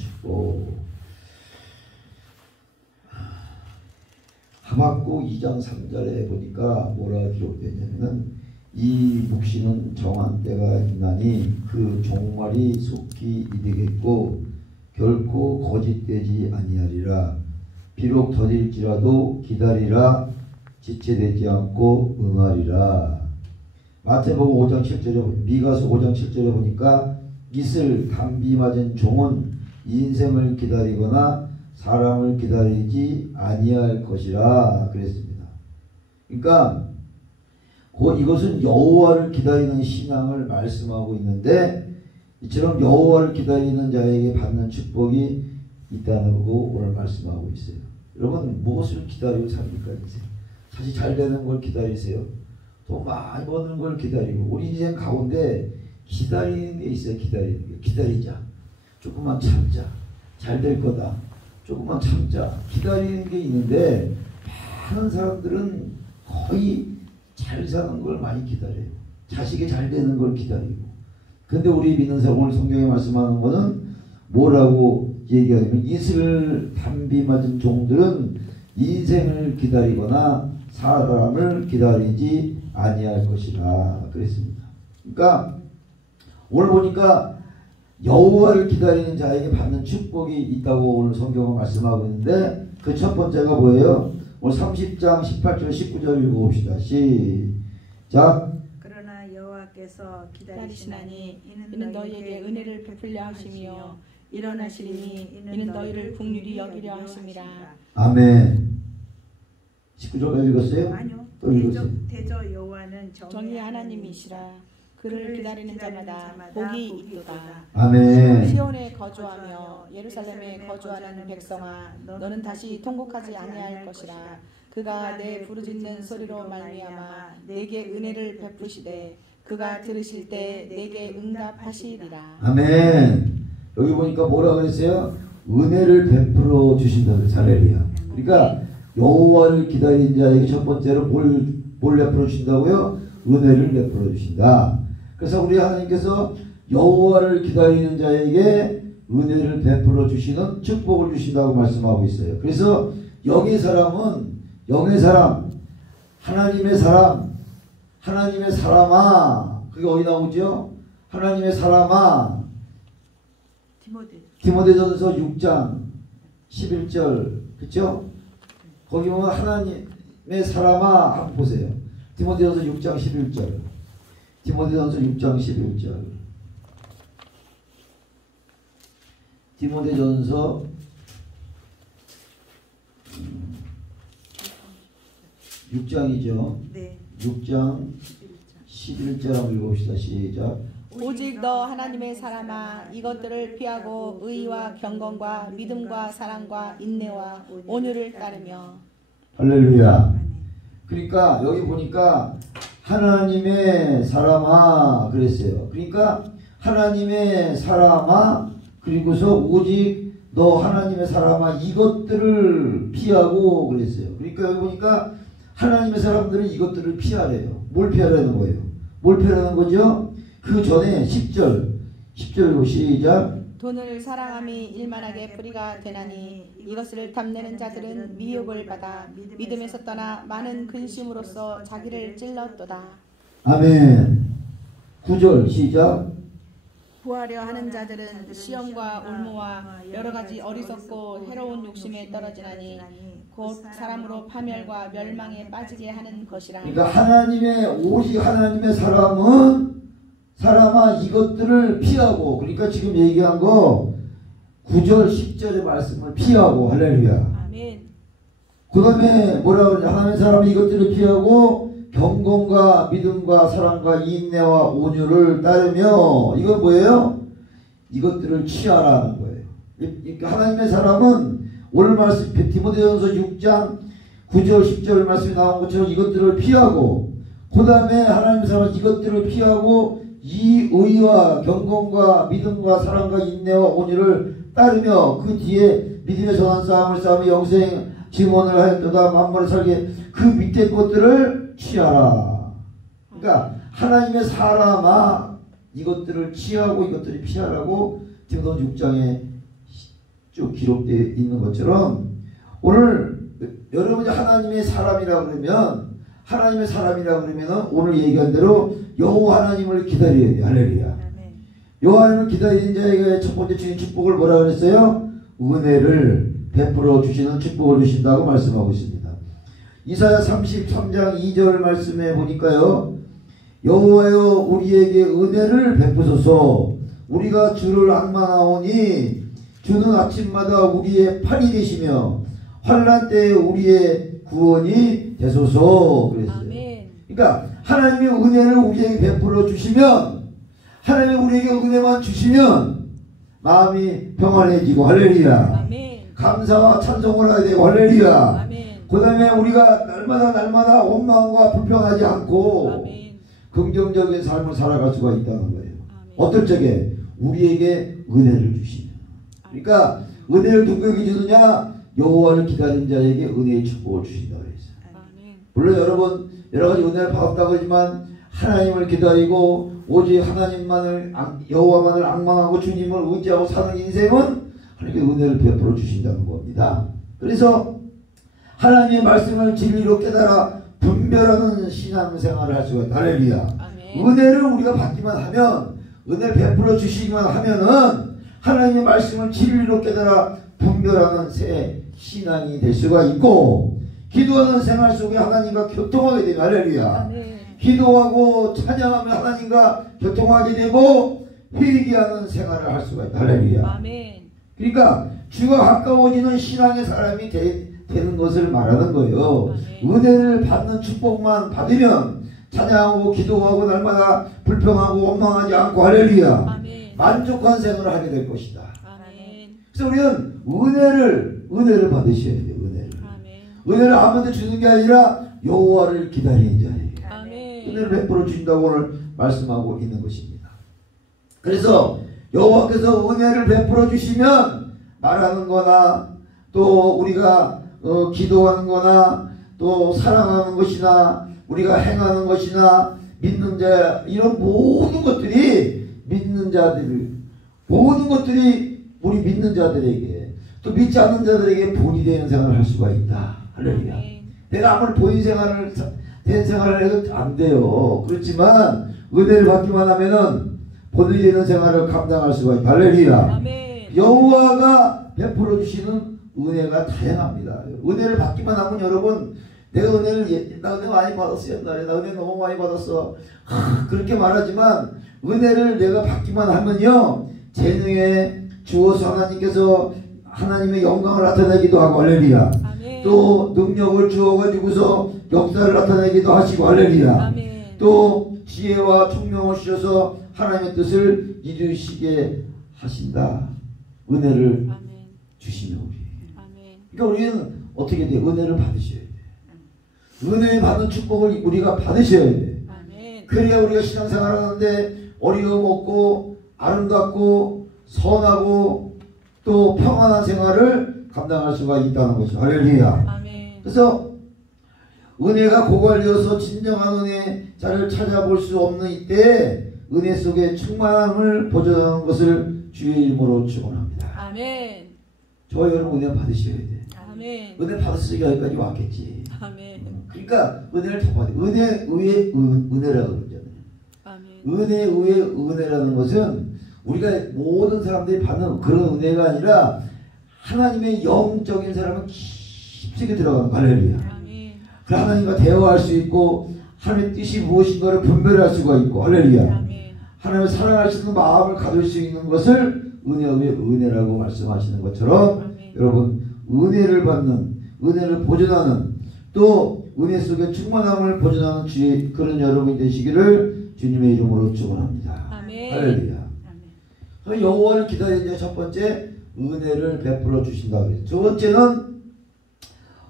축복. 하박국 2장 3절에 보니까 뭐라 기록되냐면은 이 묵시는 정한 때가 있나니 그 종말이 속히 이르겠고 결코 거짓되지 아니하리라. 비록 더딜지라도 기다리라. 지체되지 않고 응하리라. 마태복음 5장 7절에 미가서 5장 7절에 보니까 이슬 담비 맞은 종은 인생을 기다리거나 사람을 기다리지 아니할 것이라 그랬습니다. 그러니까 이것은 여호와를 기다리는 신앙을 말씀하고 있는데 이처럼 여호와를 기다리는 자에게 받는 축복이 있다는 거 오늘 말씀하고 있어요. 여러분 무엇을 기다리고 삽니까? 인생? 사실 잘 되는 걸 기다리세요. 돈 많이 버는 걸 기다리고 우리 인생 가운데 기다리는 게 있어요. 기다리는 게. 기다리자. 조금만 참자. 잘 될 거다. 조금만 참자. 기다리는 게 있는데 많은 사람들은 거의 잘 사는 걸 많이 기다려요. 자식이 잘 되는 걸 기다리고. 근데 우리 믿는 사람 오늘 성경에 말씀하는 거는 뭐라고 얘기하냐면 이슬을 담비 맞은 종들은 인생을 기다리거나 사람을 기다리지 아니할 것이라 그랬습니다. 그러니까 오늘 보니까 여호와를 기다리는 자에게 받는 축복이 있다고 오늘 성경은 말씀하고 있는데 그 첫 번째가 뭐예요? 오늘 30장 18절 19절 읽어봅시다. 시작. 그러나 여호와께서 기다리시나니 이는 너희에게 은혜를 베풀려 하시며 일어나시리니 이는 너희를 긍휼히 여기려 하심이라. 아멘. 19절까지 읽었어요? 아니요. 또 읽었어요. 대저 여호와는 정의 하나님이시라. 그를 기다리는 자마다 복이 있도다. 아멘. 시온에 거주하며 예루살렘에 거주하는 백성아, 너는 다시 통곡하지 아니할 것이라. 그가 내 부르짖는 소리로 말미암아 내게 은혜를 베푸시되 그가 들으실 때 내게 응답하시리라. 아멘. 여기 보니까 뭐라 그랬어요? 은혜를 베풀어 주신다. 할렐루야. 그러니까 여호와를 기다리는 자에게 첫 번째로 뭘 베풀어 주신다고요? 은혜를 베풀어 주신다. 그래서 우리 하나님께서 여호와를 기다리는 자에게 은혜를 베풀어 주시는 축복을 주신다고 말씀하고 있어요. 그래서 영의 사람, 하나님의 사람아, 그게 어디 나오죠? 하나님의 사람아. 디모데전서 6장 11절, 그렇죠? 거기 보면 하나님의 사람아 한번 보세요. 디모데전서 6장 11절. 디모데전서 6장 11절. 디모데전서 6장이죠. 네. 6장 11절 한번 읽어봅시다. 시작. 오직 너 하나님의 사람아, 이것들을 피하고 의와 경건과 믿음과 사랑과 인내와 온유를 따르며. 할렐루야. 그러니까 여기 보니까 하나님의 사람아 그랬어요. 그러니까 하나님의 사람아, 그리고서 오직 너 하나님의 사람아 이것들을 피하고 그랬어요. 그러니까 여기 보니까 하나님의 사람들은 이것들을 피하래요. 뭘 피하라는 거예요? 뭘 피하라는 거죠? 그 전에 10절 읽고 시작. 돈을 사랑함이 일만하게 뿌리가 되나니 이것을 탐내는 자들은 미혹을 받아 믿음에서 떠나 많은 근심으로써 자기를 찔렀도다. 아멘. 9절 시작. 구하려 하는 자들은 시험과 올무와 여러 가지 어리석고 해로운 욕심에 떨어지나니 곧 사람으로 파멸과 멸망에 빠지게 하는 것이라. 그러니까 오직 하나님의 사람아 이것들을 피하고, 그러니까 지금 얘기한 거 9절 10절의 말씀을 피하고. 할렐루야. 아멘. 그 다음에 뭐라 그러냐? 하나님의 사람이 이것들을 피하고 경건과 믿음과 사랑과 인내와 온유를 따르며. 이건 뭐예요? 이것들을 취하라는 거예요. 그러니까 하나님의 사람은 오늘 말씀 디모데전서 6장 9절 10절 말씀이 나온 것처럼 이것들을 피하고, 그 다음에 하나님의 사람은 이것들을 피하고 이 의와 경건과 믿음과 사랑과 인내와 온유를 따르며 그 뒤에 믿음의 선한 싸움을 싸우며 영생 증언을 하였도다 만물에 살게 그 밑에 것들을 취하라. 그러니까 하나님의 사람아 이것들을 취하고 이것들을 피하라고 디모데 6장에 쭉 기록되어 있는 것처럼 오늘 여러분이 하나님의 사람이라 그러면 오늘 얘기한 대로 여호와 하나님을 기다려야 돼요. 할렐루야. 아멘. 여호와 하나님을 기다리는 자에게 첫 번째 주신 축복을 뭐라 그랬어요? 은혜를 베풀어 주시는 축복을 주신다고 말씀하고 있습니다. 이사야 33장 2절 말씀에 보니까요. 여호와여 우리에게 은혜를 베푸소서. 우리가 주를 악망하오니 주는 아침마다 우리의 팔이 되시며 환난 때에 우리의 구원이 되소서 그랬어요. 아멘. 그러니까 하나님의 은혜를 우리에게 베풀어 주시면, 하나님이 우리에게 은혜만 주시면 마음이 평안해지고 할렐루야. 아멘. 감사와 찬송을 하게 되고 할렐루야. 아멘. 그 다음에 우리가 날마다 원망과 불평하지 않고 아멘. 긍정적인 삶을 살아갈 수가 있다는 거예요. 아멘. 어떨 적에? 우리에게 은혜를 주시면. 그러니까 은혜를 누구에게 주느냐? 여호와를 기다린 자에게 은혜의 축복을 주신다고 했어요. 아멘. 물론 여러분 여러 가지 은혜를 받았다고 하지만 하나님을 기다리고 오직 하나님만을 여호와만을 앙망하고 주님을 의지하고 사는 인생은 하나님께 은혜를 베풀어 주신다는 겁니다. 그래서 하나님의 말씀을 진리로 깨달아 분별하는 신앙생활을 할 수가 있다. 할렐루야. 아멘. 은혜를 우리가 받기만 하면, 은혜를 베풀어 주시기만 하면은 하나님의 말씀을 진리로 깨달아 분별하는 새 신앙이 될 수가 있고, 기도하는 생활 속에 하나님과 교통하게 되면 할렐루야. 아멘. 기도하고 찬양하며 하나님과 교통하게 되고 회개하는 생활을 할 수가 있다. 할렐루야. 아멘. 그러니까 주가 가까워지는 신앙의 사람이 되는 것을 말하는 거예요. 아멘. 은혜를 받는 축복만 받으면 찬양하고 기도하고 날마다 불평하고 원망하지 않고 할렐루야. 아멘. 만족한 생활을 하게 될 것이다. 아멘. 그래서 우리는 은혜를 받으셔야 돼요. 아멘. 은혜를 아무한테 주는 게 아니라 여호와를 기다리는 자예요. 아멘. 은혜를 베풀어 주신다고 오늘 말씀하고 있는 것입니다. 그래서 여호와께서 은혜를 베풀어 주시면 말하는 거나 또 우리가 기도하는 거나 또 사랑하는 것이나 우리가 행하는 것이나 믿는 자, 이런 모든 것들이 우리 믿는 자들에게 또 믿지 않는 자들에게 본이 되는 생활을 할 수가 있다. 할렐루야. 아멘. 내가 아무리 본인 된 생활을 해도 안 돼요. 그렇지만 은혜를 받기만 하면은 본이 되는 생활을 감당할 수가 있다. 할렐루야. 아멘. 여호와가 베풀어 주시는 은혜가 다양합니다. 은혜를 받기만 하면 여러분, 내가 나 은혜 많이 받았어. 옛날에 나 은혜 너무 많이 받았어. 그렇게 말하지만 은혜를 내가 받기만 하면요, 재능에 주어서 하나님께서 하나님의 영광을 나타내기도 하고 할렐루야. 아멘. 또 능력을 주어가지고서 역사를 나타내기도 하시고 할렐루야. 아멘. 또 지혜와 총명을 주셔서 하나님의 뜻을 이루시게 하신다. 은혜를 아멘. 주시면 우리. 아멘. 그러니까 우리는 어떻게 돼요? 은혜를 받으셔야 돼요. 은혜 받는 축복을 우리가 받으셔야 돼요. 아멘. 그래야 우리가 신앙생활을 하는데 어리움 없고 아름답고 선하고 또 평안한 생활을 감당할 수가 있다는 것이죠. 할렐루야. 아멘. 그래서 은혜가 고갈되어서 진정한 은혜자를 찾아볼 수 없는 이때에 은혜 속에 충만함을 보존하는 것을 주의 이름으로 축원합니다. 아멘. 저와 여러분 은혜 받으셔야 돼. 아멘. 은혜 받았으니까 여기까지 왔겠지. 아멘. 그러니까 은혜를 더 받아. 은혜 의의 은혜라고 그러잖아요. 아멘. 은혜 의의 은혜라는 것은 우리가 모든 사람들이 받는 그런 은혜가 아니라 하나님의 영적인 사람은 깊숙이 들어가는 거예요. 할렐루야. 아멘. 그 하나님과 대화할 수 있고 하나님의 뜻이 무엇인가를 분별할 수가 있고 할렐루야. 아멘. 하나님을 사랑할 수 있는 마음을 가질 수 있는 것을 은혜의 은혜라고 말씀하시는 것처럼 아멘. 여러분 은혜를 받는, 은혜를 보존하는, 또 은혜 속에 충만함을 보존하는 주의 그런 여러분이 되시기를 주님의 이름으로 축원합니다. 아멘. 할렐루야. 아멘. 여호와를 기다리는 첫 번째 은혜를 베풀어 주신다 그랬어요. 두 번째는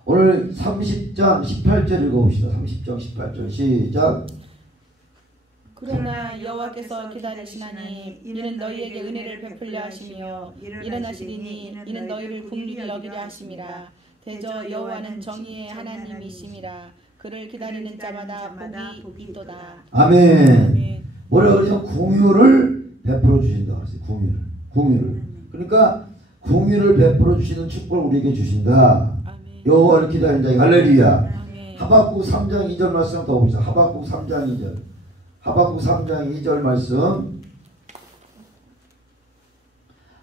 오늘 30장 18절 읽어봅시다. 30장 18절 시작. 그러나 여호와께서 기다리시나니 이는 너희에게 은혜를 베풀려 하시며 일어나시리니 이는 너희를 긍휼히 여기려 하심이라. 대저 여호와는 정의의 하나님이심이라. 그를 기다리는 자마다 복이 있도다. 아멘. 아멘. 뭐라 그러냐면 궁유를 베풀어 주신다 그랬어요. 궁유를. 그러니까 공의를 베풀어 주시는 축복을 우리에게 주신다. 아멘. 여호와를 기다리는 자에게 할렐루야. 아멘. 하박국 3장 2절 말씀 더 봅시다. 하박국 3장 2절. 하박국 3장 2절 말씀.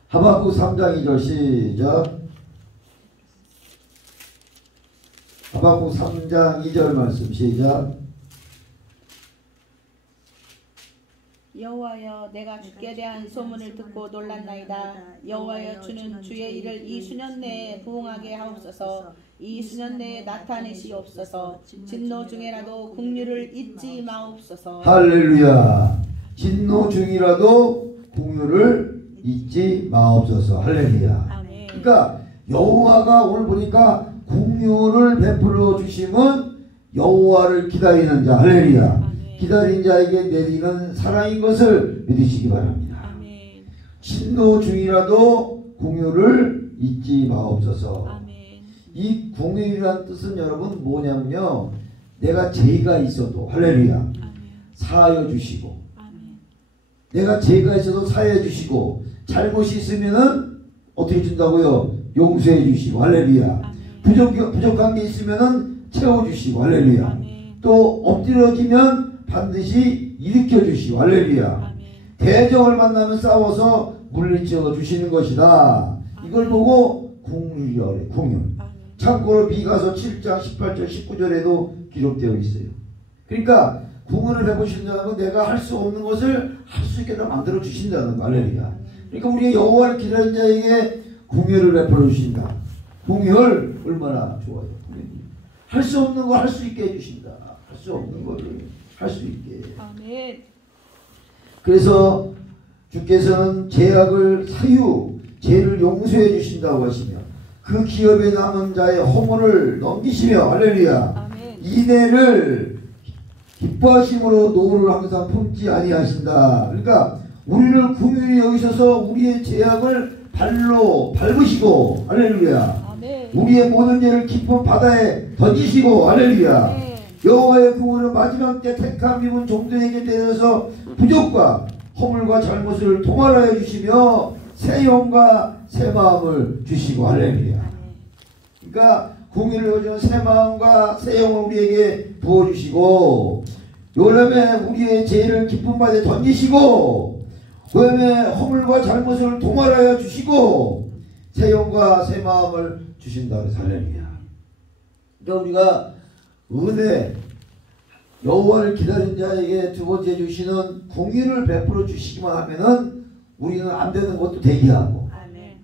하박국 3장 2절 시작. 하박국 3장 2절 말씀 시작. 여호와여, 내가 주께 대한 소문을 듣고 놀랐나이다. 여호와여, 주는 주의 일을 이 수년 내에 부응하게 하옵소서. 이 수년 내에 나타내시옵소서. 진노 중에라도 긍휼을 잊지 마옵소서. 할렐루야. 진노 중이라도 공유를 잊지 마옵소서. 할렐루야. 아멘. 그러니까 여호와가 오늘 보니까 공유를 베풀어 주심은 여호와를 기다리는 자. 할렐루야. 아멘. 기다린 자에게 내리는 사랑인 것을 믿으시기 바랍니다. 아멘. 진노 중이라도 공유를 잊지 마옵소서. 아멘. 이 공유란 뜻은 여러분 뭐냐면요, 내가 죄가 있어도 할렐루야 아멘. 사하여 주시고, 아멘. 내가 죄가 있어도 사하여 주시고, 잘못이 있으면은 어떻게 준다고요? 용서해 주시고, 할렐루야. 부족한 게 있으면은 채워 주시고, 할렐루야. 아멘. 또 엎드려지면 반드시 일으켜 주시고, 할렐루야. 아멘. 대적을 만나면 싸워서 물리쳐 주시는 것이다. 이걸 보고 공유열에 공유. 참고로 미가서 7장 18절 19절에도 기록되어 있어요. 그러니까 공헌을 베푸시는 자는 내가 할 수 없는 것을 할 수 있게 다 만들어 주신다는 거. 할렐루야. 그러니까 우리가 여호와를 기다리는 자에게 공유를 베풀어 주신다. 공유를 얼마나 좋아요. 할 수 없는 거 할 수 있게 해주신다. 할 수 없는 거를 할 수 있게. 아멘. 그래서 주께서는 죄악을 사유, 죄를 용서해 주신다고 하시며 그 기업에 남은 자의 허물을 넘기시며, 할렐루야. 아멘. 이내를 기뻐하심으로 노를 항상 품지 아니하신다. 그러니까 우리를 긍휼히 여기셔서 우리의 죄악을 발로 밟으시고, 할렐루야. 아멘. 우리의 모든 죄를 깊은 바다에 던지시고, 할렐루야. 아멘. 여호와의 긍휼은 마지막 때 택함 입은 종들에게 내려서 부족과 허물과 잘못을 통할하여 주시며 새 영과 새 마음을 주시고, 할렐루야. 그러니까 공의를 여주는 새 마음과 새 영을 우리에게 부어주시고, 요람에 우리의 죄를 깊은 바다에 던지시고, 그다음에 허물과 잘못을 통할하여 주시고 새 영과 새 마음을 주신다. 그래서 할렐루야. 그러니까 우리가 은혜, 여호와를 기다린 자에게 두 번째 주시는 공의를 베풀어 주시기만 하면은 우리는 안 되는 것도 대기하고. 아멘.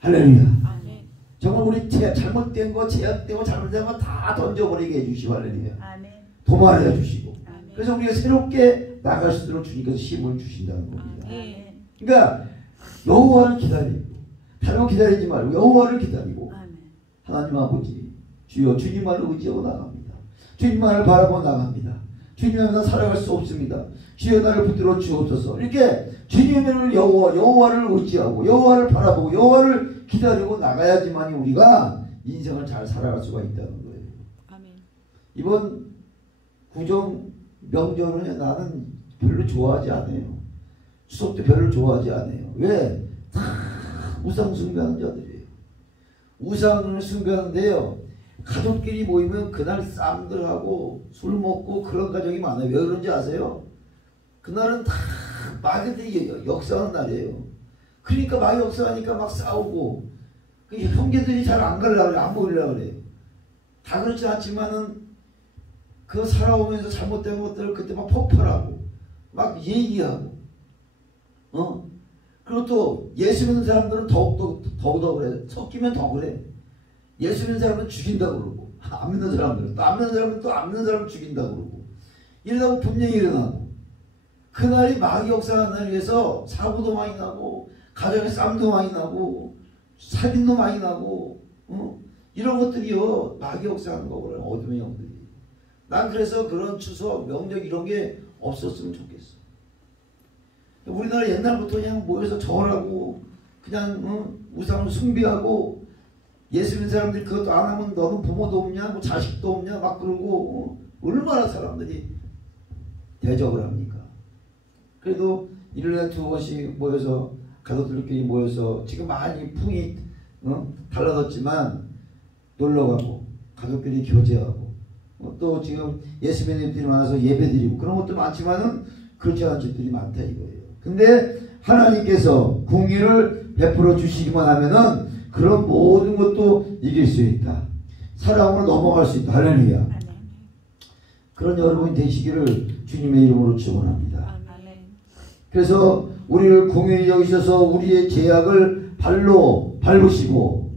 할렐루야. 아멘. 정말 우리 잘못된 거, 제약되고 잘못된 거 다 던져버리게 해주시고, 할렐루야. 아멘. 도말해 주시고. 아멘. 그래서 우리가 새롭게 나갈 수 있도록 주님께서 힘을 주신다는 겁니다. 아멘. 그러니까 여호와를 기다리고, 다른 기다리지 말고 여호와를 기다리고, 아멘. 하나님 아버지, 주여 주님만을 의지하고 나갑니다. 주님만을 바라보고 나갑니다. 주님만 나 살아갈 수 없습니다. 주여 나를 붙들어 주옵소서. 이렇게 주님을 여호와를 의지하고 여호와를 바라보고 여호와를 기다리고 나가야지만 우리가 인생을 잘 살아갈 수가 있다는 거예요. 아멘. 이번 구정 명절은 나는 별로 좋아하지 않아요. 추석도 별로 좋아하지 않아요. 왜? 다 우상 숭배하는 자들이에요. 우상을 숭배하는데요, 가족끼리 모이면 그날 쌈들 하고 술 먹고 그런 가정이 많아요. 왜 그런지 아세요? 그날은 다 마귀들이 역사하는 날이에요. 그러니까 마귀 역사하니까 막 싸우고, 그 형제들이 잘 안 가려고 그래, 안 모이려고 그래. 다 그렇지 않지만은 그 살아오면서 잘못된 것들을 그때 막 폭발하고 막 얘기하고, 그리고 또 예수 믿는 사람들은 더욱더 그래. 섞이면 더 그래. 예수 믿는 사람은 죽인다고 그러고, 안 믿는 사람들은 또 안 믿는 사람은 또 안 믿는 사람을 죽인다고 그러고, 이러다가 분명히 일어나고, 그날이 마귀 역사하는 날에서 사고도 많이 나고 가정에 싸움도 많이 나고 살인도 많이 나고, 이런 것들이요 마귀 역사하는 거거든요. 어둠의 영들이. 난 그래서 그런 추석 명절 이런 게 없었으면 좋겠어. 우리나라 옛날부터 그냥 모여서 절하고 그냥 우상을 숭배하고, 예수 믿는 사람들이 그것도 안 하면 너는 부모도 없냐, 뭐 자식도 없냐 막 그러고, 얼마나 사람들이 대적을 합니까? 그래도 1년에 2번씩 모여서 가족들끼리 모여서 지금 많이 풍이 달라졌지만 놀러가고 가족끼리 교제하고 또 지금 예수 믿는 집들이 많아서 예배드리고 그런 것도 많지만은 그렇지 않은 집들이 많다 이거예요. 근데 하나님께서 공의를 베풀어 주시기만 하면은 그런 모든 것도 이길 수 있다. 사랑으로 넘어갈 수 있다. 할렐루야. 그런 여러분이 되시기를 주님의 이름으로 축원합니다. 그래서 우리를 공의히 여기셔서 우리의 죄악을 발로 밟으시고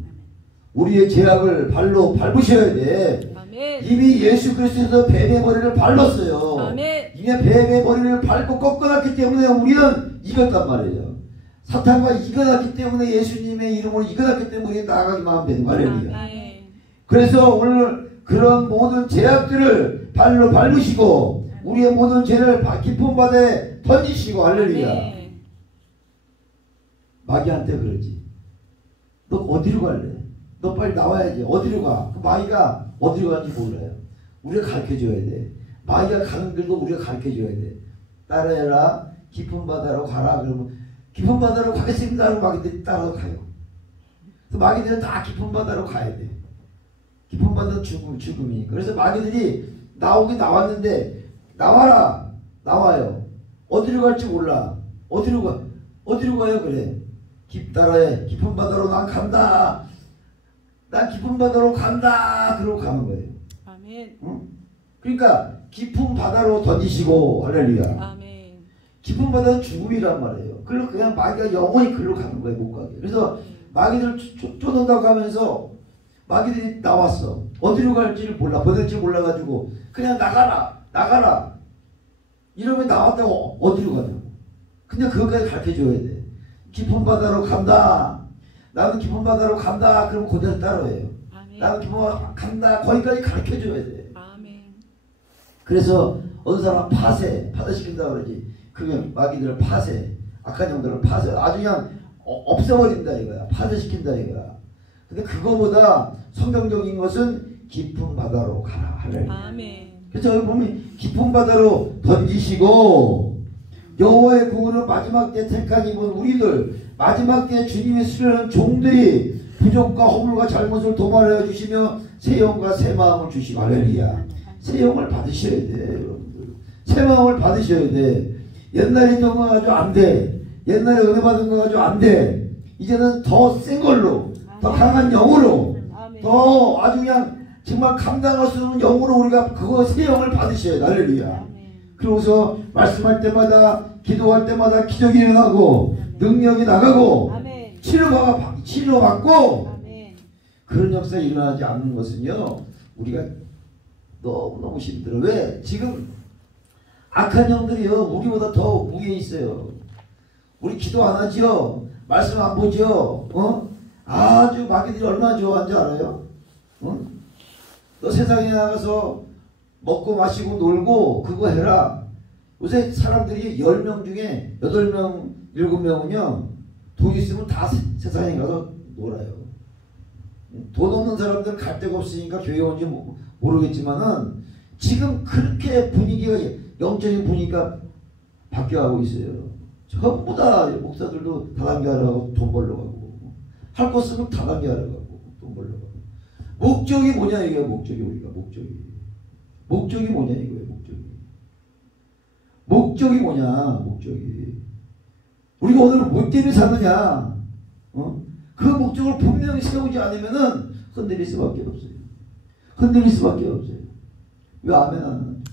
우리의 죄악을 발로 밟으셔야 돼. 아멘. 이미 예수 그리스도에서 뱀의 머리를 밟았어요. 아멘. 이미 뱀의 머리를 밟고 꺾어놨기 때문에 우리는 이겼단 말이에요. 사탄과 이겨놨기 때문에 예수님의 이름으로 이겨놨기 때문에 우리는 나아가기만 하면 되는 말이에요. 그래서 오늘 그런 모든 죄악들을 발로 밟으시고 우리의 모든 죄를 깊은 바다에 던지시고 할렐루야. 마귀한테 그러지. 너 어디로 갈래? 너 빨리 나와야지. 어디로 가? 그 마귀가 어디로 가는지 몰라요. 우리가 가르쳐줘야 돼. 마귀가 가는 길도 우리가 가르쳐줘야 돼. 따라해라. 깊은 바다로 가라. 그러면 깊은 바다로 가겠습니다. 하고 마귀들이 따라서 가요. 그래서 마귀들은 다 깊은 바다로 가야 돼. 깊은 바다는 죽음이니까. 그래서 마귀들이 나오긴 나왔는데 나와라. 나와요. 어디로 갈지 몰라. 어디로 가? 어디로 가요? 그래. 따라해. 깊은 바다로 난 간다. 난 깊은 바다로 간다. 그러고 가는 거예요. 아멘. 응? 그러니까 깊은 바다로 던지시고 할렐루야. 아멘. 깊은 바다는 죽음이란 말이에요. 그리고 그냥 마귀가 영원히 글로 가는 거예요. 못 가게. 그래서 마귀들 쫓는다고 하면서 마귀들이 나왔어. 어디로 갈지를 몰라. 버릴지 몰라가지고 그냥 나가라. 나가라. 이러면 나왔다고 어디로 가냐고. 근데 그것까지 가르쳐줘야 돼. 깊은 바다로 간다. 나는 깊은 바다로 간다. 그러면 그대로 따라해요. 아멘. 나는 깊은 바다로 간다. 거기까지 가르쳐줘야 돼. 아멘. 그래서 어느 사람은 파쇄시킨다 그러지. 그게 마귀들을 악한 영들을 아주 그냥 없애버린다 이거야. 파쇄시킨다 이거야. 근데 그거보다 성경적인 것은 깊은 바다로 가라. 할렐루야. 아멘. 그래서 여기 보면 깊은 바다로 던지시고 여호와의 공의는 마지막 때 택한 입은 우리들 마지막 때 주님이 쓰려는 종들이 부족과 허물과 잘못을 도말하여 주시며 새 영과 새 마음을 주시고 할렐루야. 새 영을 받으셔야 돼 여러분들. 새 마음을 받으셔야 돼. 옛날에 있던 거 가지고 안 돼. 옛날에 은혜 받은 거 가지고 안 돼. 이제는 더 센 걸로 더 강한 영으로 더 아주 그냥 정말 감당할 수 없는 영으로 우리가 그거 새 영을 받으셔야 돼. 할렐루야. 그러고서 말씀할 때마다 기도할 때마다 기적이 일어나고 능력이 나가고 치료받고 그런 역사가 일어나지 않는 것은요 우리가 너무너무 힘들어. 왜? 지금 악한 영들이요 우리보다 더 무게에 있어요. 우리 기도 안 하죠. 말씀 안 보죠. 아주 마귀들이 얼마나 좋아하는지 알아요? 너 세상에 나가서 먹고 마시고 놀고 그거 해라. 요새 사람들이 10명 중에 8명 7명은요 돈 있으면 다 세상에 가서 놀아요. 돈 없는 사람들은 갈 데가 없으니까 교회 온지 모르겠지만은 지금 그렇게 분위기가 영적인 분위기가 바뀌어가고 있어요. 전부 다 목사들도 다단계 하라고 돈 벌러 가고 할 거 쓰면 다단계 하라고 가고 돈 벌러 가고 목적이 뭐냐 이거야. 목적이 우리가 목적이 뭐냐 이거예요. 목적이 뭐냐. 목적이 우리가 오늘 뭐 때문에 사느냐. 그 목적을 분명히 세우지 않으면은 흔들릴 수밖에 없어요. 흔들릴 수밖에 없어요. 왜 아멘 안 하는?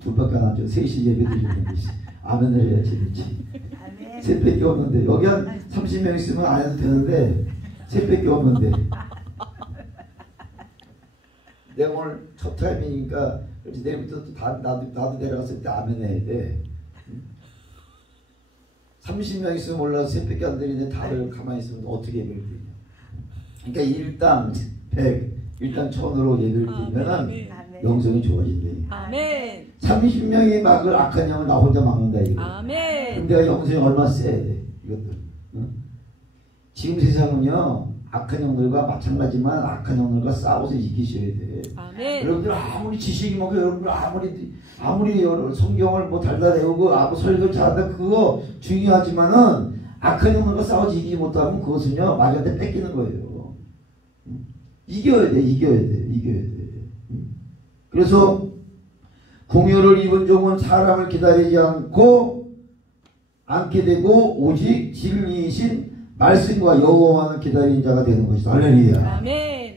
둘밖에 안 하죠. 3시 예배 드리는데 아멘을 해야 재밌지. 셋밖에 없는데 여기 한 30명 있으면 안 해도 되는데 셋밖에 없는데 내가 오늘 첫 타임이니까 내일부터 또 나도 내려갔을 때 아멘 해야 돼. 30명 있으면 몰라도 셋밖에 안 되는데 다들 가만히 있으면 어떻게 예배를 드리냐. 그러니까 일당 100, 일당 1000으로 예배를 드리면은 영성이 좋아진대. 아멘. 30명이 막을 악한 영을 나 혼자 막는다 이거. 아멘. 그럼 내가 영성이 얼마나 세야 돼 이것들. 지금 세상은요 악한 영들과 마찬가지만 악한 영들과 싸워서 이기셔야 돼. 아멘. 여러분들 아무리 지식이 많고 여러분들 아무리 성경을 뭐 달달 외우고 설교 잘한다 그거 중요하지만은 악한 영들과 싸워서 이기지 못하면 그것은요 마귀한테 뺏기는 거예요. 이겨야 돼. 그래서 공효를 입은 종은 사람을 기다리지 않게 되고 오직 진리이신 말씀과 여호와만을 기다리는 자가 되는 것이다. 할렐루야. 아멘.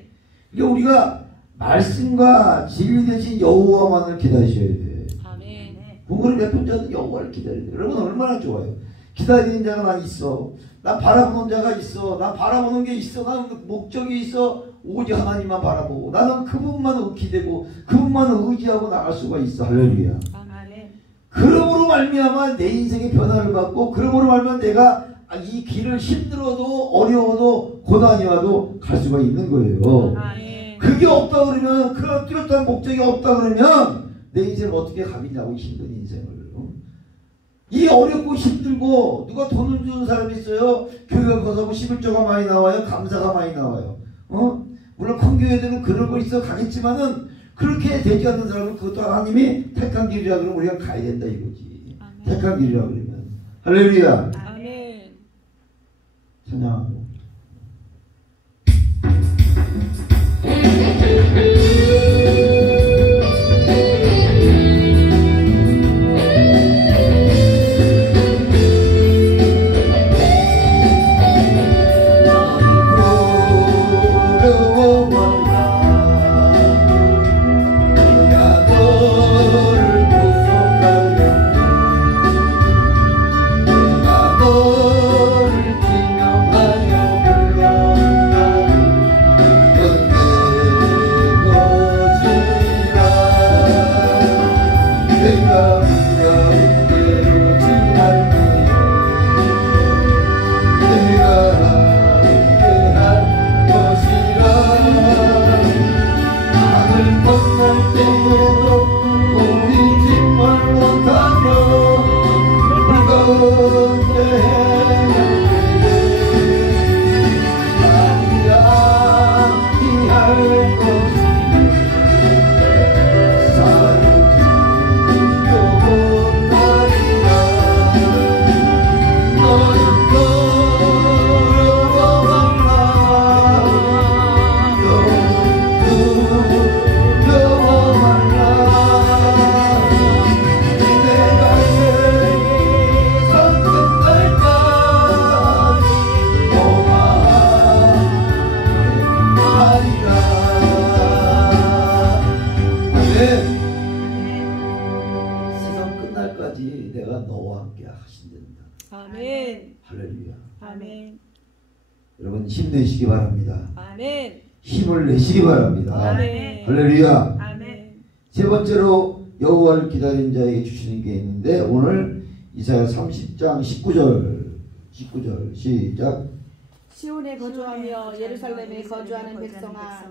그러니까 우리가 말씀과 진리 대신 여호와만을 기다리셔야 돼. 아멘. 공부를 베푼 자는 여호와를 기다려야 돼. 여러분 얼마나 좋아요. 기다리는 자가 난 있어. 난 바라보는 자가 있어. 난 바라보는 게 있어. 나는 목적이 있어. 오직 하나님만 바라보고 나는 그분만 기대고 그분만 의지하고 나갈 수가 있어. 할렐루야. 아멘. 그러므로 말미암아 내 인생의 변화를 받고 그러므로 말미암아 내가 이 길을 힘들어도 어려워도 고난이 와도 갈 수가 있는 거예요. 아멘. 그게 없다 그러면 그런 뚜렷한 목적이 없다 그러면 내 인생을 어떻게 가겠냐고. 힘든 인생을. 이 어렵고 힘들고 누가 돈을 주는 사람이 있어요. 교회가 거서고 11조가 많이 나와요. 감사가 많이 나와요. 물론 큰 교회들은 그런 거 있어 가겠지만은 그렇게 되지 않는 사람은 그것도 하나님이 택한 길이라 그러면 우리가 가야 된다 이거지. 아멘. 택한 길이라 그러면. 할렐루야. 아멘. 찬양하고. 여러분 힘내시기 바랍니다. 아멘. 힘을 내시기 바랍니다. 아멘. 할렐루야. 아멘. 세 번째로 여호와를 기다리는 자에게 주시는 게 있는데 오늘 이사야 30장 19절 시작. 시온에 거주하며 예루살렘에 거주하는 백성아,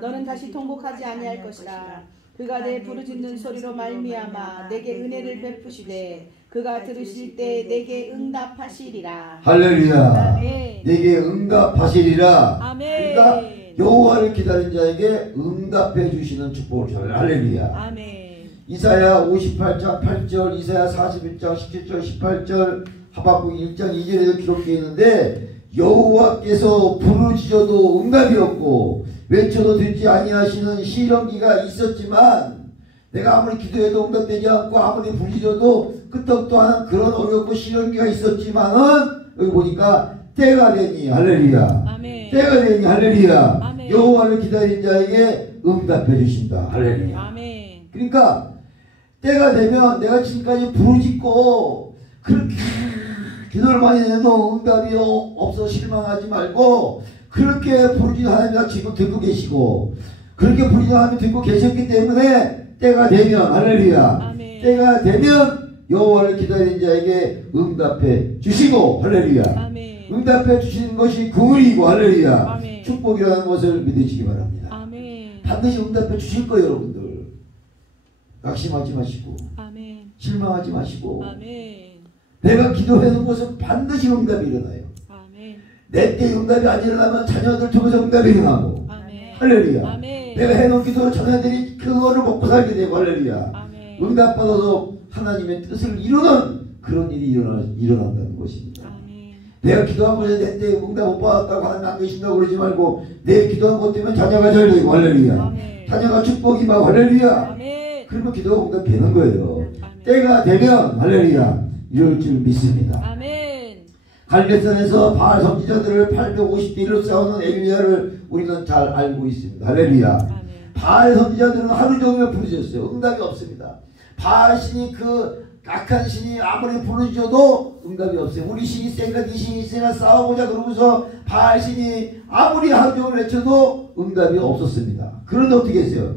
너는 다시 통곡하지 아니할 것이라. 그가 내 부르짖는 소리로 말미암아 내게 은혜를 베푸시되 그가 들으실 때 내게 응답하시리라. 할렐루야. 아멘. 내게 응답하시리라. 아멘. 그러니까 여호와를 기다리는 자에게 응답해 주시는 축복을 줘요. 할렐루야. 아멘. 이사야 58장 8절, 이사야 41장 17절 18절, 하박국 1장 2절에도 기록되어 있는데 여호와께서 부르짖어도 응답이 없고 외쳐도 듣지 아니하시는 시련기가 있었지만 내가 아무리 기도해도 응답되지 않고 아무리 부르짖어도 끄떡도 하는 그런 어렵고 시련기가 있었지만은 여기 보니까 때가 되니 할렐루야. 아멘. 때가 되니 할렐루야. 아멘. 여호와를 기다리는 자에게 응답해 주신다. 할렐루야. 아멘. 그러니까 때가 되면 내가 지금까지 부르짖고 그렇게 기도를 많이 해도 응답이 없어 실망하지 말고 그렇게 부르짖는 하나님이 지금 듣고 계시고 그렇게 부르짖는 하나님이 듣고 계셨기 때문에 때가 되면 할렐루야. 아멘. 때가 되면 여호와를 기다리는 자에게 응답해 주시고 할렐루야. 아멘. 응답해 주시는 것이 긍휼이고 할렐루야. 아멘. 축복이라는 것을 믿으시기 바랍니다. 아멘. 반드시 응답해 주실 거예요. 여러분들 낙심하지 마시고 아멘. 실망하지 마시고 아멘. 내가 기도하는 것은 반드시 응답이 일어나요. 아멘. 내 때 응답이 안 일어나면 자녀들 통해서 응답이 일어나고 아멘. 할렐루야. 아멘. 내가 해놓은 기도 자녀들이 그거를 먹고 살게 되고 할렐루야. 아멘. 응답받아서 하나님의 뜻을 이루는 그런 일이 일어난다는 것입니다. 아멘. 내가 기도한 것에 내 때 응답 못 받았다고 하나님 안 계신다고 그러지 말고 내 기도한 것 때문에 자녀가 잘 되고 할렐루야. 아멘. 자녀가 축복이 막 할렐루야. 아멘. 그러면 기도가 응답되는 거예요. 아멘. 때가 되면 할렐루야 이럴 줄 믿습니다. 아멘. 갈멜산에서 바알 선지자들을 850대 1로 싸우는 엘리야를 우리는 잘 알고 있습니다. 할렐루야. 아멘. 바알 선지자들은 하루 종일 부르짖었어요. 응답이 없습니다. 바알 신이 그 악한 신이 아무리 부르짖어도 응답이 없어요. 우리 신이 세니까 네 신이 세나 싸워보자 그러고서 바알 신이 아무리 하루 종일 외쳐도 응답이 없었습니다. 그런데 어떻게 했어요?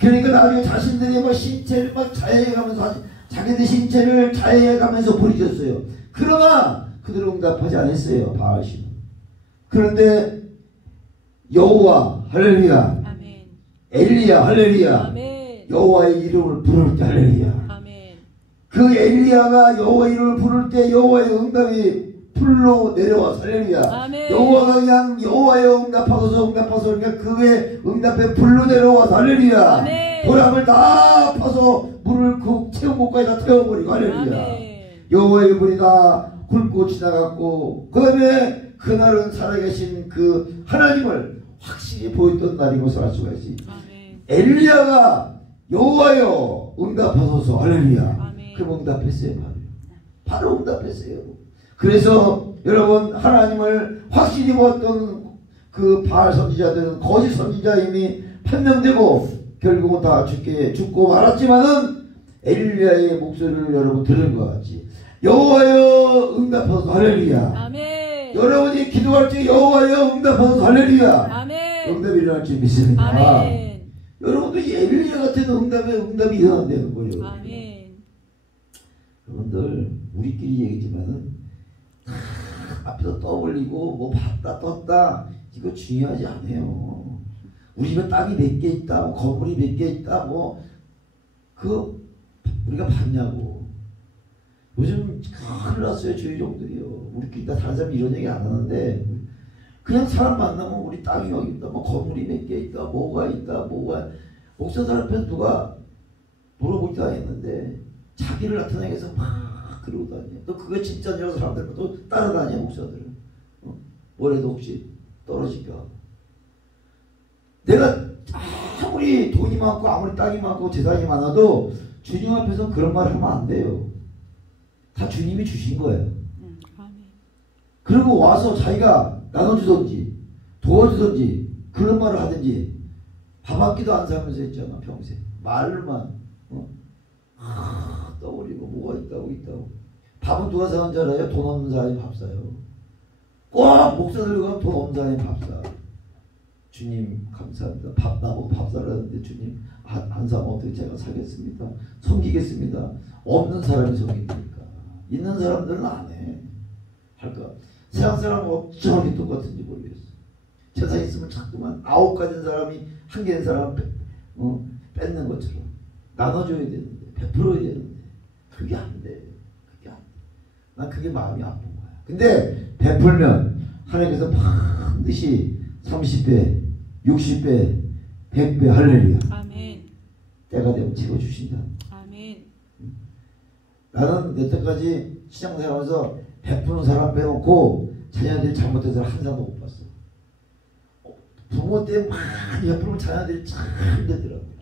그러니까 나중에 자신들의 막 신체를 막 자해가면서 자기들 신체를 자해가면서 부르짖었어요. 그러나 그들은 응답하지 않았어요. 바알 신은. 그런데 여호와 할렐루야, 아멘. 엘리야 할렐루야, 아멘. 여호와의 이름을 부를 때 할렐루야. 아멘. 그 엘리야가 여호와의 이름을 부를 때 여호와의 응답이 풀로 내려와 할렐루야. 아멘. 여호와가 그냥 여호와의 응답하소서 그러니까 그의 응답에 불로 내려와 할렐루야. 아멘. 고랑을 다 파서 물을 그 채운 곳까지 다 태워버리고 할렐루야. 아멘. 여호와의 불이 다 굵고 지나갔고 그 다음에 그날은 살아계신 그 하나님을 확실히 보였던 날인 것을 알 수가 있지. 아멘. 엘리야가 여호와여 응답하소서 할렐루야. 아멘. 그럼 응답했어요. 바로 응답했어요. 그래서 여러분 하나님을 확실히 보았던 그 바알 선지자들은 거짓 선지자임이 판명되고 결국은 다 죽고 말았지만은 엘리야의 목소리를 여러분 들은 것 같이 여호와여 응답하소서 할렐루야. 아멘. 여러분이 기도할 때 여호와여 응답하소서 할렐루야. 아멘. 응답이 일어날 줄 믿습니다. 아멘. 여러분도 이 엘리야 같은 응답이 일어난다는 거예요. 아멘. 여러분들 우리끼리 얘기지만은 앞에서 떠올리고 뭐 봤다 떴다 이거 중요하지 않아요. 우리 집에 땅이 몇 개 있다, 뭐 건물이 몇 개 있다, 뭐 그 우리가 봤냐고. 요즘 큰일 났어요. 주의 종들이요. 우리끼리 다 다른 사람 이런 얘기 안 하는데 그냥 사람 만나면 우리 땅이 여기 있다, 뭐 건물이 몇 개 있다, 뭐가 있다, 뭐가 목사들 앞에서 누가 물어보지도 않았는데 자기를 나타내기 위해서 막 그러고 다녀. 또 그게 진짜냐고 사람들 또 따라다녀 목사들은. 뭐래도 혹시 떨어질까. 내가 아무리 돈이 많고 아무리 땅이 많고 재산이 많아도 주님 앞에서 그런 말 하면 안 돼요. 다 주님이 주신 거예요. 아멘. 그리고 와서 자기가 나눠주든지 도와주든지 그런 말을 하든지 밥 한 끼도 안 사면서 했잖아. 평생 말만 떠버리고 뭐가 있다고 밥은 누가 사는 줄 알아요? 돈 없는 사람이 밥 사요. 꼭 목사들 가면 돈 없는 사람이 밥 사. 주님 감사합니다. 밥 나보고 밥 사라는데 주님 안 사면 어떻게 제가 사겠습니다. 섬기겠습니다. 없는 사람이 섬기니까 있는 사람들은 안 해. 할까? 세상 사람은 어쩌면 똑같은지 모르겠어. 세상에 있으면 자꾸만 9 가진 사람이 1 개인 사람 뺏는 것처럼 나눠줘야 되는데 베풀어야 되는데 그게 안 돼. 난 그게 마음이 아픈 거야. 근데 베풀면 하나님께서 반드시 30배, 60배, 100배 할렐루야. 아멘. 때가 되면 채워주신다. 아멘. 나는 여태까지 시장생활하면서 베푸는 사람 빼놓고 자녀들이 잘못된 사람 한 사람도 못 봤어. 부모 때문에 많이 베푸는 자녀들이 참 힘들더라고요.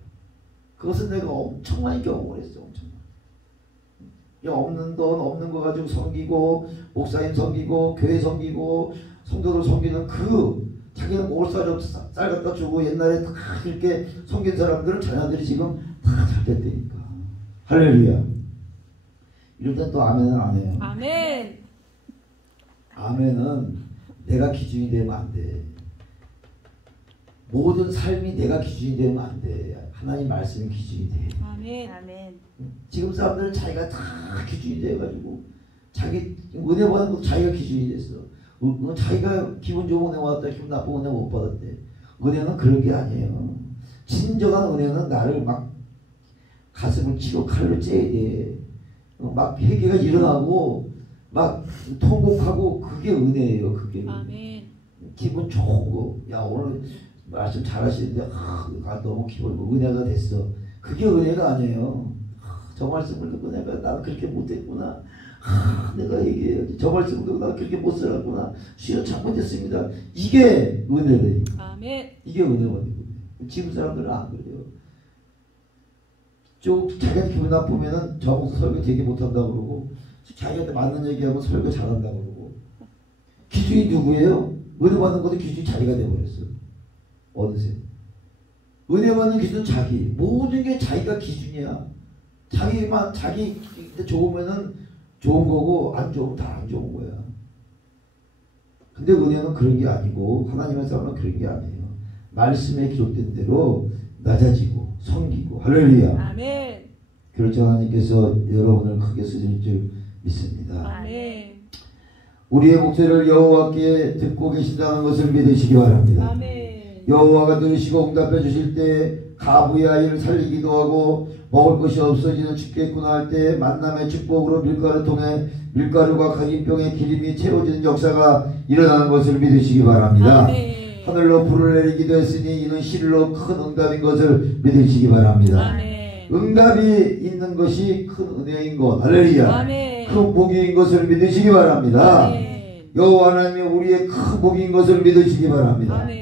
그것은 내가 엄청 많이 경험을 했어. 엄청 많이. 없는 돈 없는 거 가지고 섬기고 목사님 섬기고 교회 섬기고 성도들 섬기는 그 자기는 먹을 쌀 갖다 주고 옛날에 다 이렇게 섬긴 사람들은 자녀들이 지금 다 잘 됐다니까. 할렐루야. 이럴 땐 또 아멘은 안 해요. 아멘. 아멘은 내가 기준이 되면 안 돼. 모든 삶이 내가 기준이 되면 안 돼. 하나님 말씀이 기준이 돼. 아멘. 아멘. 지금 사람들은 자기가 다 기준이 돼가지고 자기 은혜 받는 것도 자기가 기준이 됐어. 자기가 기분 좋은 은혜 받았다, 기분 나쁜 은혜 못 받았대. 은혜는 그런 게 아니에요. 진정한 은혜는 나를 막 가슴을 치고 칼로 째야 돼. 막 회개가 일어나고 막 통곡하고 그게 은혜예요. 그게 아멘. 기분 좋은 거. 야 오늘 말씀 잘하시는데 너무 기분 은혜가 됐어. 그게 은혜가 아니에요. 저 말씀을 듣고 내가 나는 그렇게 못했구나. 내가 얘기해야지. 저 말씀을 듣고 나는 그렇게 못 살았구나. 주여 잘못했습니다. 이게 은혜래요. 아멘. 이게 은혜거든요. 지금 사람들은 안 그래요. 쭉 자기한테 기분 나쁘면은 저 목사 설교 되게 못한다고 그러고 자기한테 맞는 얘기하면 설교 잘한다고 그러고 기준이 누구예요? 은혜 받는 것도 기준이 자기가 돼버렸어요. 어느새 은혜 받는 기준은 자기. 모든 게 자기가 기준이야. 자기만 자기 좋으면은 좋은 거고 안 좋으면 다 안 좋은 거야. 근데 은혜는 그런 게 아니고 하나님의 사람은 그런 게 아니에요. 말씀에 기록된 대로 낮아지고 섬기고 할렐루야. 아멘. 그렇죠. 하나님께서 여러분을 크게 쓰실 줄 믿습니다. 아멘. 우리의 목소리를 여호와께 듣고 계신다는 것을 믿으시기 바랍니다. 아멘. 여호와가 들으시고 응답해 주실 때 가부의 아이를 살리기도 하고 먹을 것이 없어지는 죽겠구나 할 때 만남의 축복으로 밀가루 통해 밀가루가 각인병의 기름이 채워지는 역사가 일어나는 것을 믿으시기 바랍니다. 아멘. 하늘로 불을 내리기도 했으니 이는 실로 큰 응답인 것을 믿으시기 바랍니다. 아멘. 응답이 있는 것이 큰 은혜인 것. 할렐루야. 아멘. 큰 복인 것을 믿으시기 바랍니다. 아멘. 여호와 하나님이 우리의 큰 복인 것을 믿으시기 바랍니다. 아멘.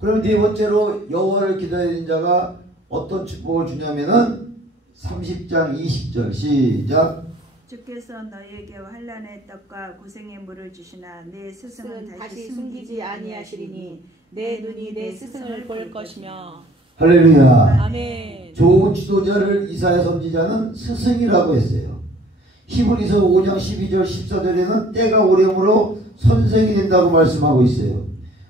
그럼 네 번째로 여호와를 기다리는 자가 어떤 축복을 주냐면은 30장 20절 시작. 주께서 너에게 환난의 떡과 고생의 물을 주시나 내 스승은 스승은 다시 숨기지 아니하시리니 내 눈이 내 스승을 볼 것이며. 할렐루야. 아멘. 좋은 지도자를 이사야 선지자는 스승이라고 했어요. 히브리서 5장 12절 14절에는 때가 오래므로 선생이 된다고 말씀하고 있어요.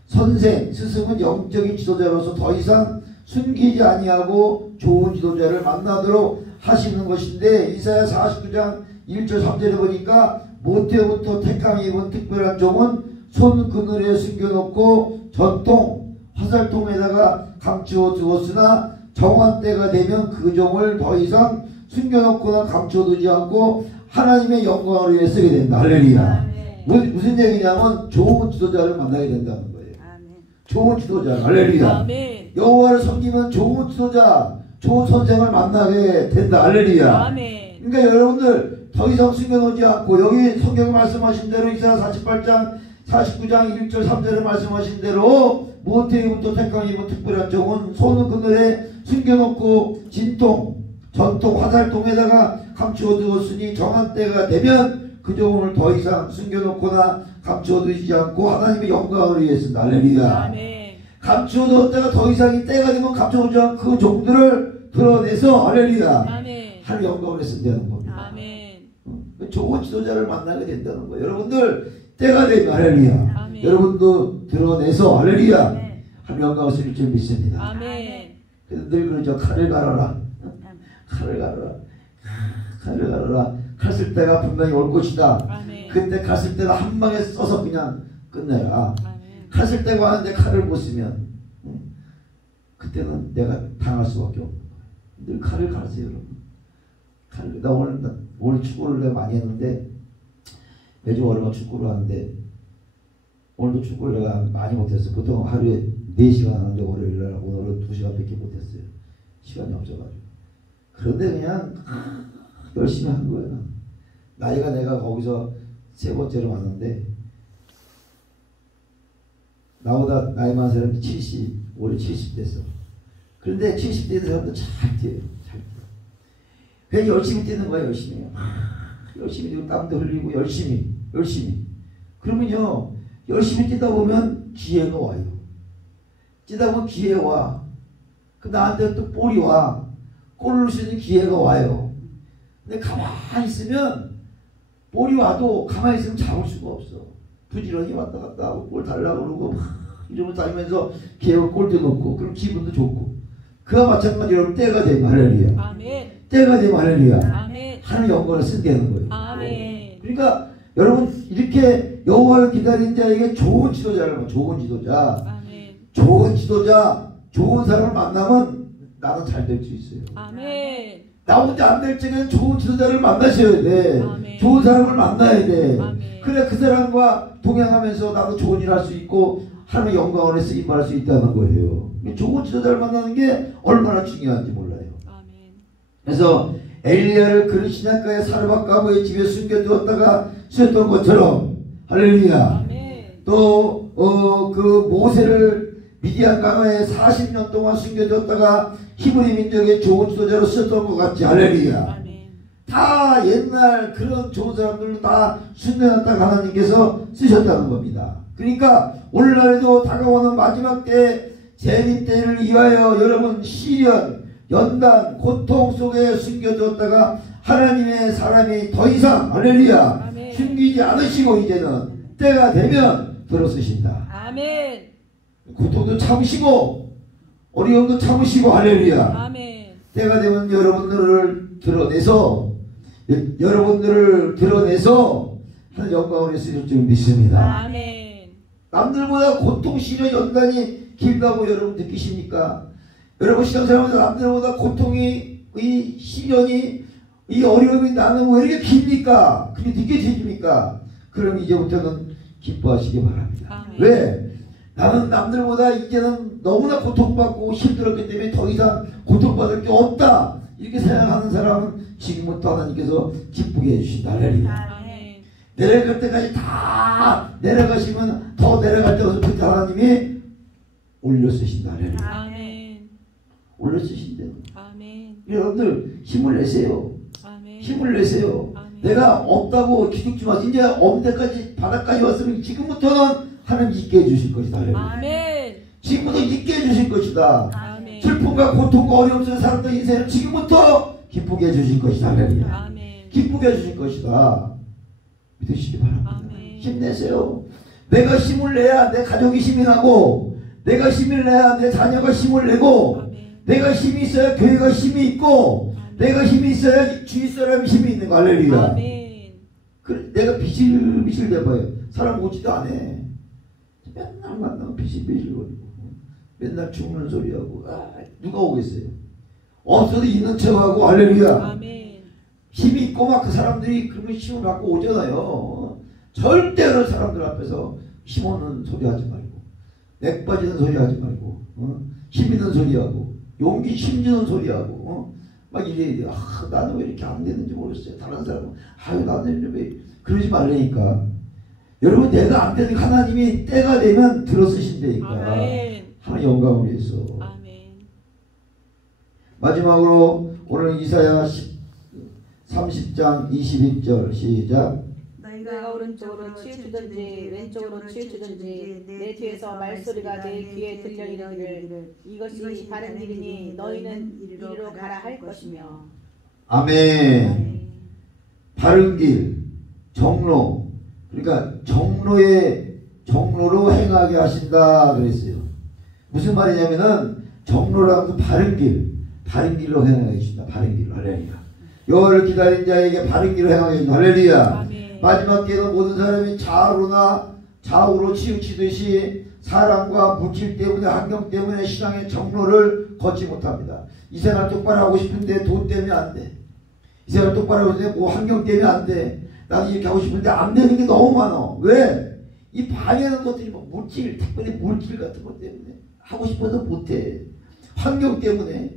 선생, 스승은 영적인 지도자로서 더 이상 숨기지 아니하고 좋은 지도자를 만나도록 하시는 것인데 이사야 49장 1절 3절에 보니까 모태부터 택함이 입은 특별한 종은 손 그늘에 숨겨놓고 전통 화살통에다가 감추어 두었으나 정한 때가 되면 그 종을 더 이상 숨겨놓거나 감추어두지 않고 하나님의 영광을 위해 쓰게 된다. 할렐루야. 무슨 얘기냐면 좋은 지도자를 만나게 된다는 거예요. 좋은 지도자. 할렐루야. 아멘. 여호와를 섬기면 좋은 지도자, 좋은 선생을 만나게 된다. 할렐루야. 아멘. 그러니까 여러분들 더 이상 숨겨놓지 않고 여기 성경에 말씀하신 대로 이사야 48장 49장 1절 3절에 말씀하신 대로 모태부터 택함이 입은 특별한 종은 손 그늘에 숨겨놓고 진통 전통 화살통에다가 감추어 두었으니 정한 때가 되면 그 종을 더 이상 숨겨놓거나 감추어 두지 않고 하나님의 영광을 위해 쓴다. 할렐루야. 아멘. 감추어 두었다가 더 이상 이 때가 되면 감추어 두지 않고 그 종들을 드러내서 할렐루야. 아멘. 하나님의 영광을 위해 쓴다는 겁니다. 아멘. 좋은 지도자를 만나게 된다는 거예요. 여러분들 때가 되면 할렐루야. 아멘. 여러분도 드러내서 할렐루야. 아멘. 하나님의 영광을 쓰실 줄 믿습니다. 아멘. 그래서 늘 그러죠. 칼을 갈아라. 칼을 갈아라. 칼을 갈아라. 칼 쓸 때가 분명히 올 것이다. 아멘. 그때 칼 쓸 때는 한 방에 써서 그냥 끝내라. 아멘. 칼 쓸 때가 왔는데 칼을 못 쓰면 그때는 내가 당할 수밖에 없는 거예요. 늘 칼을 갈으세요, 여러분. 칼을. 나 오늘 축구를 내가 많이 했는데 매주 월요일 축구를 하는데 오늘도 축구를 내가 많이 못했어. 보통 하루에 4시간 하는데 월요일날 오늘은 2시간밖에 못했어요. 시간이 없어가지고. 그런데 그냥 열심히 한 거예요. 나이가 내가 거기서 3번째로 왔는데 나보다 나이 많은 사람이 70, 올해 70 됐어. 그런데 70대 된 사람도 잘 뛰어요. 잘 뛰어요. 그냥 열심히 뛰는 거야. 열심히 해요. 열심히 뛰고 땀도 흘리고 열심히. 그러면요 열심히 뛰다 보면 기회가 와요. 뛰다 보면 기회 와. 그 나한테 또 볼이 와. 골을 넣을 수 있는 기회가 와요. 근데 가만히 있으면 볼이 와도 가만히 있으면 잡을 수가 없어. 부지런히 왔다 갔다 하고 볼 달라고 그러고 막 이러면 다니면서 기회가 골도 넣고 그럼 기분도 좋고. 그와 마찬가지로 여러분 때가 되면 할렐루야. 아멘. 때가 되면 할렐루야. 아멘. 하나님 영광을 쓴다는 거예요. 아멘. 그러니까 여러분 이렇게 여호와를 기다리는 자에게 좋은 지도자를 좋은 지도자, 아멘. 좋은 지도자, 좋은 사람을 만나면 나는 잘 될 수 있어요. 아멘. 나 혼자 안 될 적에는 좋은 지도자를 만나셔야 돼. 아멘. 좋은 사람을 만나야 돼. 아멘. 그래 그 사람과 동행하면서 나도 좋은 일 할 수 있고 하나님의 영광을 쓰임 받을 수 있다는 거예요. 좋은 지도자를 만나는 게 얼마나 중요한지 몰라요. 아멘. 그래서 엘리야를 그런 시냇가에 사르밧 가부의 집에 숨겨두었다가 쓰였던 것처럼 할렐루야. 아멘. 또 그 모세를 미디안 강화에 40년 동안 숨겨두었다가 히브리 민족의 좋은 지도자로 쓰였던 것 같지. 할렐루야. 아멘. 다 옛날 그런 좋은 사람들로 다 숨겨놨다가 하나님께서 쓰셨다는 겁니다. 그러니까 오늘날에도 다가오는 마지막 때 재림 때를 위하여 여러분 시련, 연단, 고통 속에 숨겨두었다가 하나님의 사람이 더 이상 할렐루야 아멘. 숨기지 않으시고 이제는 때가 되면 들어쓰신다. 아멘. 고통도 참으시고 어려움도 참으시고 할렐루야. 아멘. 때가 되면 여러분들을 드러내서 하나님 영광을 쓰실 줄 믿습니다. 아멘. 남들보다 고통, 시련, 연단이 길다고 여러분 느끼십니까? 여러분 신앙생활에서 남들보다 고통이, 이 시련이, 이 어려움이 나는 왜 이렇게 깁니까? 그게 느껴집니까? 그럼 이제부터는 기뻐하시기 바랍니다. 아멘. 왜? 나는 남들보다 이제는 너무나 고통받고 힘들었기 때문에 더 이상 고통받을 게 없다. 이렇게 생각하는 사람은 지금부터 하나님께서 기쁘게 해주신다. 할렐루야. 아멘. 내려갈 때까지 다 내려가시면 더 내려갈 때 그때 하나님이 올려 쓰신다. 할렐루야. 아멘. 올려 쓰신대요. 아멘. 여러분들 힘을 내세요. 아멘. 힘을 내세요. 아멘. 내가 없다고 기죽지 마세요. 이제 없는 데까지 바닥까지 왔으면 지금부터는 하나님 있게 해주실 것이다. 할렐루야. 아멘. 지금부터 있게 해주실 것이다. 아멘. 슬픔과 고통과 어려움 속에 살았던 인생을 지금부터 기쁘게 해주실 것이다. 할렐루야. 아멘. 기쁘게 해주실 것이다. 믿으시기 바랍니다. 아멘. 힘내세요. 내가 힘을 내야 내 가족이 힘이 나고, 내가 힘을 내야 내 자녀가 힘을 내고, 아멘. 내가 힘이 있어야 교회가 힘이 있고, 아멘. 내가 힘이 있어야 주위 사람이 힘이 있는 거. 할렐루야. 아멘. 그래, 내가 비실비실 대봐요. 사람 오지도 않아. 맨날 만나면 비실비실거리고, 맨날 죽는 소리하고, 누가 오겠어요? 없어도 있는 척하고. 할렐루야. 아멘. 힘이 있고 막 그 사람들이 그러면 힘을 갖고 오잖아요. 절대로 사람들 앞에서 힘 없는 소리 하지 말고, 맥 빠지는 소리 하지 말고, 힘 있는 소리 하고, 용기 힘주는 소리 하고, 막 이래야 돼. 나는 왜 이렇게 안 되는지 모르겠어요. 다른 사람은 나는 왜 그러지 말라니까. 여러분, 내가 안 되는 하나님이 때가 되면 들어쓰신다니까. 아멘. 하나님 영광을 위해서. 아멘. 마지막으로 오늘 이사야 30장 21절 시작. 내가 오른쪽으로 치우치든지 왼쪽으로 치우치든지 내 뒤에서 말소리가 내 귀에 들려 이르기를 이것이 바른 길이니 너희는 이리로 가라 할 것이며. 아멘. 바른 길, 정로. 그러니까 정로로 행하게 하신다 그랬어요. 무슨 말이냐면은 정로라고 바른 길로 행하게 하신다. 바른 길로. 할렐루야. 여호와를 기다린 자에게 바른 길로 행하게 하신다. 할렐루야. 아멘. 마지막 때는 모든 사람이 좌우로 치우치듯이 사람과 물질 때문에 환경 때문에 신앙의 정로를 걷지 못합니다. 이 생활 똑바로 하고 싶은데 돈 때문에 안 돼. 이 생활 똑바로 하고 싶은데 뭐 환경 때문에 안 돼. 나도 이렇게 하고 싶은데 안 되는 게 너무 많아. 왜? 이 방해하는 것들이 뭐 물질, 특별히 물질 같은 것 때문에 하고 싶어도 못해. 환경 때문에.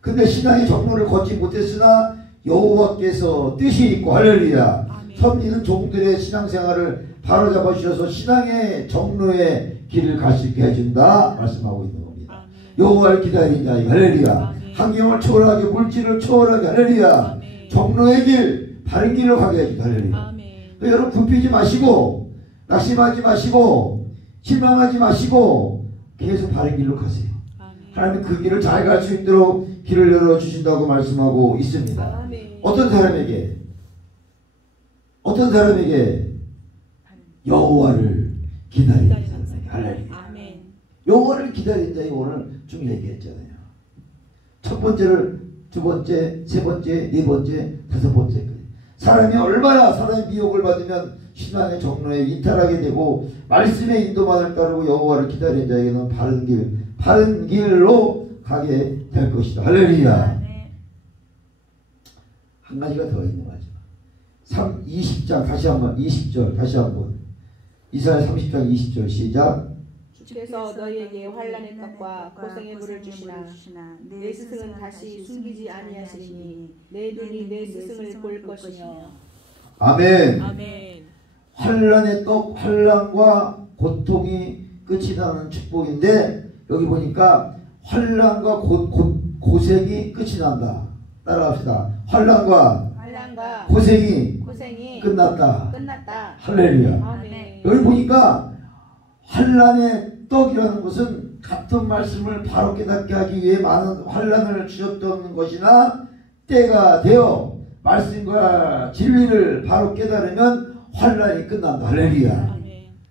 근데 신앙의 정로를 걷지 못했으나 여호와께서 뜻이 있고 할렐루야. 섬기는 종들의 신앙생활을 바로잡아 주셔서 신앙의 정로의 길을 갈 수 있게 해준다 말씀하고 있는 겁니다. 여호와를 기다린 자에게 할렐루야. 환경을 초월하게, 물질을 초월하게 할렐루야. 정로의 길, 바른 길로 가게 해준다 할렐루야. 여러분 굽히지 마시고, 낙심하지 마시고, 실망하지 마시고 계속 바른 길로 가세요. 하나님 그 길을 잘 갈 수 있도록 길을 열어주신다고 말씀하고 있습니다. 어떤 사람에게 여호와를 기다리는 사람에게 할렐루야. 여호와를 기다리는 자에게 오늘 쭉 얘기했잖아요. 첫 번째를 두 번째, 세 번째, 네 번째, 다섯 번째. 사람이 얼마나 사람의 미혹을 받으면 신앙의 정로에 이탈하게 되고 말씀의 인도만을 따르고 여호와를 기다리는 자에게는 바른 길로 가게 될 것이다. 할렐루야. 한 가지가 더 있는 거죠. 20장 다시 한번 20절 다시 한번 이사야 30장 20절 시작. 주께서 너희에게 환난의 떡과 고생의 물을 주시나 내 스승은 다시 숨기지 아니하시리니 내 눈이 내 스승을 볼 것이며. 아멘. 아멘. 환난의 떡, 환난과 고통이 끝이 나는 축복인데 여기 보니까 환난과 고생이 끝이 난다. 따라합시다. 환난과 고생이 끝났다. 할렐루야. 아멘. 여기 보니까 환난의 떡이라는 것은 같은 말씀을 바로 깨닫게 하기 위해 많은 환난을 주셨던 것이나 때가 되어 말씀과 진리를 바로 깨달으면 환난이 끝난다. 할렐루야.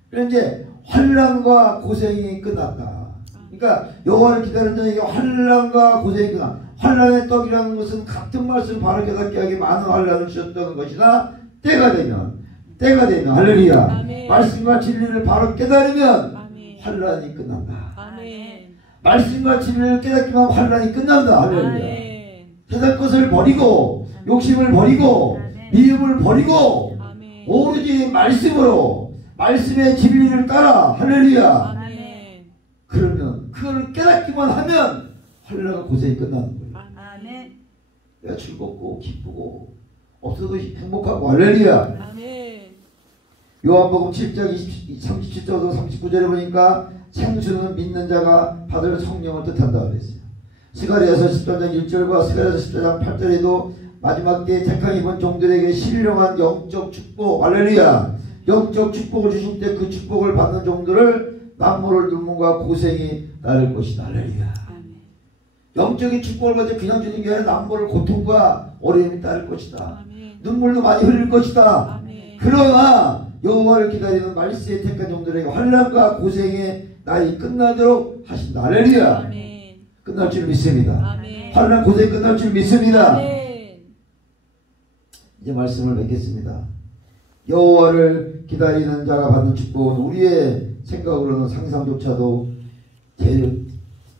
그럼 이제 환난과 고생이 끝났다. 그러니까 여호와를 기다리는 자에게 환난과 고생이 끝났다. 환난의 떡이라는 것은 같은 말씀을 바로 깨닫게 하기 많은 환난을 주셨던 것이나 때가 되면 할렐루야. 아멘. 말씀과 진리를 바로 깨달으면 아멘. 환난이 끝난다. 아멘. 말씀과 진리를 깨닫기만 하면 환난이 끝난다. 할렐루야. 아멘. 세상 것을 버리고 욕심을 버리고 미움을 버리고 오로지 말씀으로 말씀의 진리를 따라 할렐루야. 아멘. 그러면 그걸 깨닫기만 하면 환난과 고생이 끝나는 거예요. 아멘. 내가 즐겁고 기쁘고 없어도 행복하고 할렐루야. 아멘. 요한복음 7장 37절부터 39절에 보니까 생수는 믿는 자가 받을 성령을 뜻한다 그랬어요. 스가랴서 14장 1절과 스가랴서 14장 8절에도 마지막 때에 택한 이번 종들에게 신령한 영적 축복 할렐루야. 영적 축복을 주실 때 그 축복을 받는 종들을 남모를 눈물과 고생이 따를 것이다. 할렐루야. 영적인 축복을 받을 그냥 주는 게 아니라 남모를 고통과 어려움이 따를 것이다. 아멘. 눈물도 많이 흘릴 것이다. 아멘. 그러나 여호와를 기다리는 말세에 택한 종들에게 환난과 고생의 날이 끝나도록 하신다. 할렐루야. 아멘. 끝날 줄 믿습니다. 아멘. 환난 고생 끝날 줄 믿습니다. 아멘. 이제 말씀을 맺겠습니다. 여호와를 기다리는 자가 받는 축복은 우리의 생각으로는 상상조차도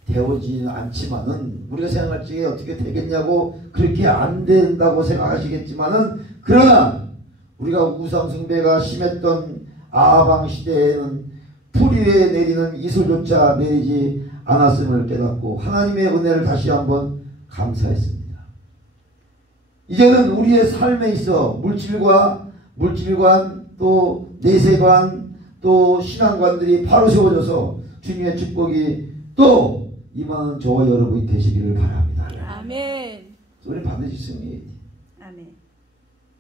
되어지는 않지만은 우리가 생각할 적에 어떻게 되겠냐고 그렇게 안 된다고 생각하시겠지만은 그러나 우리가 우상 숭배가 심했던 아방 시대에는 풀 위에 내리는 이슬조차 내리지 않았음을 깨닫고 하나님의 은혜를 다시 한번 감사했습니다. 이제는 우리의 삶에 있어 물질관 또 내세관 또 신앙관들이 바로 세워져서 주님의 축복이 또 임하는 저와 여러분이 되시기를 바랍니다. 아멘. 우리 반드시 승리해야 돼. 아멘.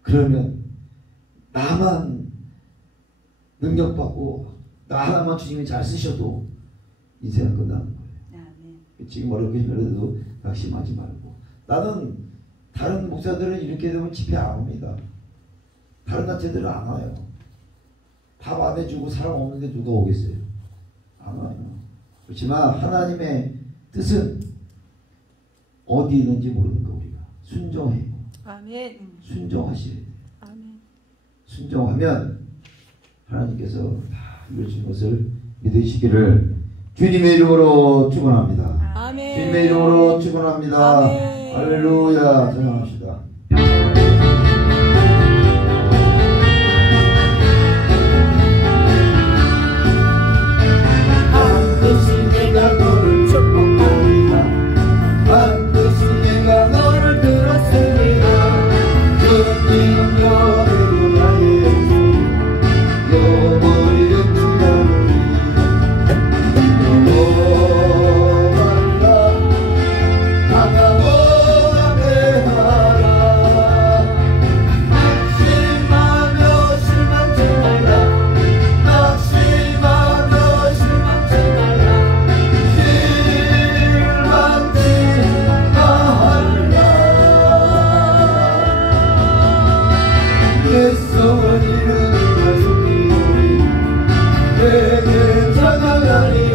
그러면 나만 능력받고 나 하나만 주님이 잘 쓰셔도 인생은 끝나는 거예요. 아멘. 지금 어렵게 힘들어도 낙심하지 말고. 나는 다른 목사들은 이렇게 되면 집회 안 옵니다. 다른 단체들은 안 와요. 밥 안 해주고 사람 없는데 누가 오겠어요? 안 와요. 그렇지만 하나님의 뜻은 어디 있는지 모르는 거 우리가 순종해요. 아멘. 순종하셔야 돼요. 아멘. 순종하면 하나님께서 다 이루어진 것을 믿으시기를 주님의 이름으로 축원합니다. 아멘. 주님의 이름으로 축원합니다. 아멘. 할렐루야. 찬양합시다. 반드시 내가 너를 축복하리라. 반드시 내가 너를 들었으리라. 주님 너를 나의 너머리를 주야노니 너만나 나가고 담대하라. 낙심하며 실망치 말라. 낙심하며 실망치 말라. 실망치 말라. 예수는 이루는 것을 내게 찬양하리.